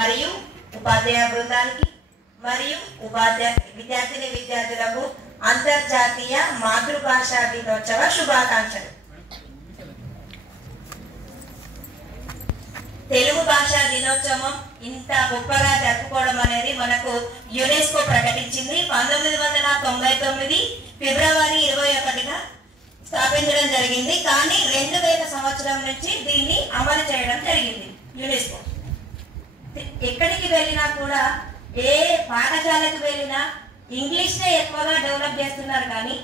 మరియు ఉపాధ్యాయ బృందానికి మరియు విద్యార్థిని విద్యార్థులకు అంతర్జాతీయ మాతృభాషా దినోత్సవ శుభాకాంక్షలు. తెలుగు భాషా దినోత్సవం ఇంత గొప్పగా జరుపుకోవడం అనేది మనకు యునెస్కో ప్రకటించింది. 1999 ఫిబ్రవరి 21గా స్థాపించడం జరిగింది. కానీ 2000 సంవత్సరం నుంచి దీన్ని అమలు చేయడం జరిగింది. యునెస్కో ఎక్కడికి వెళ్ళినా కూడా, ఏ పాఠశాలకు వెళ్ళినా ఇంగ్లీష్నే ఎక్కువగా డెవలప్ చేస్తున్నారు, కానీ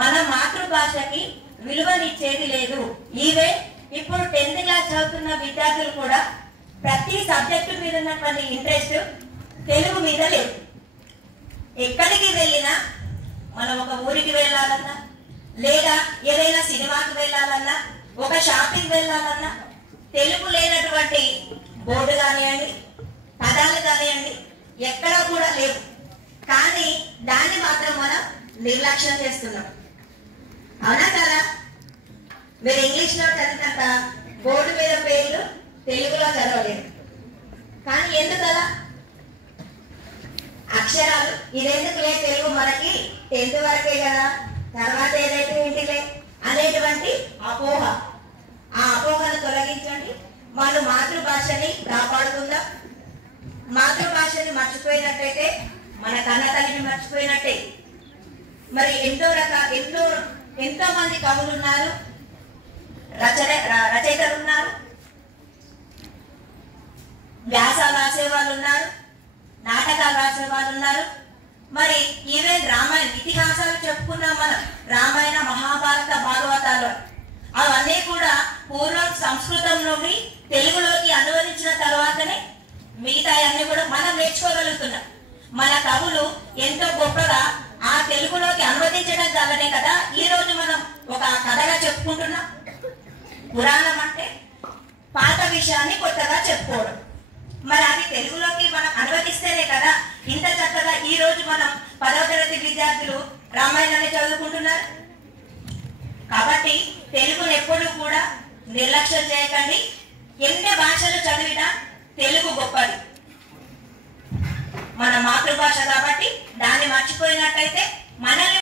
మన మాతృభాషకి విలువనిచ్చేది లేదు. ఈవెన్ ఇప్పుడు 10th క్లాస్ చదువుతున్న విద్యార్థులు కూడా ప్రతి సబ్జెక్టు మీద ఉన్నటువంటి ఇంట్రెస్ట్ తెలుగు మీద లేదు. ఎక్కడికి వెళ్ళినా, మనం ఒక ఊరికి వెళ్ళాలన్నా, లేదా ఏదైనా సినిమాకి వెళ్ళాలన్నా, ఒక షాపింగ్ వెళ్ళాలన్నా తెలుగు లేనటువంటి బోర్డు కానివ్వండి, పదాలు కానివ్వండి, ఎక్కడా కూడా లేవు. కానీ దాన్ని మాత్రం మనం నిర్లక్ష్యం చేస్తున్నాం. అవునా కదా? మీరు ఇంగ్లీష్ లో చదివినంత బోర్డు మీద పేర్లు తెలుగులో చదవలేదు. కానీ ఎందుకలా? అక్షరాలు ఇదెందుకులే, తెలుగు మనకి 10th వరకే కదా, తర్వాత ఏదైతే ఏంటిలే అనేటువంటి అపోహ, ఆ అపోహను తొలగించండి. మన మాతృభాషని కాపాడుకుందాం. మాతృభాషని మర్చిపోయినట్టయితే మన కన్న తల్లిని మర్చిపోయినట్టే. మరి ఎంతో మంది కవులు ఉన్నారు, రచయితలు ఉన్నారు, వ్యాసాలు రాసే వాళ్ళు ఉన్నారు, నాటకాలు రాసే వాళ్ళు ఉన్నారు. మరి ఈవెన్ రామాయణ ఇతిహాసాలు చెప్పుకున్నాం మనం, రామాయణ మహాభారత భాగవతాలు, అవన్నీ కూడా పూర్వం సంస్కృతం నుండి తెలుగులోకి అనువదించిన తర్వాతనే మిగతా అన్ని కూడా మనం నేర్చుకోగలుగుతున్నాం. మన కవులు ఎంతో గొప్పగా ఆ తెలుగులోకి అనువదించడం వల్లనే కదా ఈ రోజు మనం ఒక కథగా చెప్పుకుంటున్నాం. పురాణం అంటే పాత విషయాన్ని కొత్తగా చెప్పుకోవడం. మరి అది తెలుగులోకి మనం అనువదిస్తేనే కదా ఇంత చక్కగా ఈ రోజు మనం 10వ తరగతి విద్యార్థులు రామాయణాన్ని చదువుకుంటున్నారు. కాబట్టి తెలుగును ఎప్పుడూ కూడా నిర్లక్ష్యం చేయకండి. ఎన్ని భాషలు చదివినా తెలుగు గొప్పది, మన మాతృభాష. కాబట్టి దాన్ని మర్చిపోయినట్టయితే మనల్ని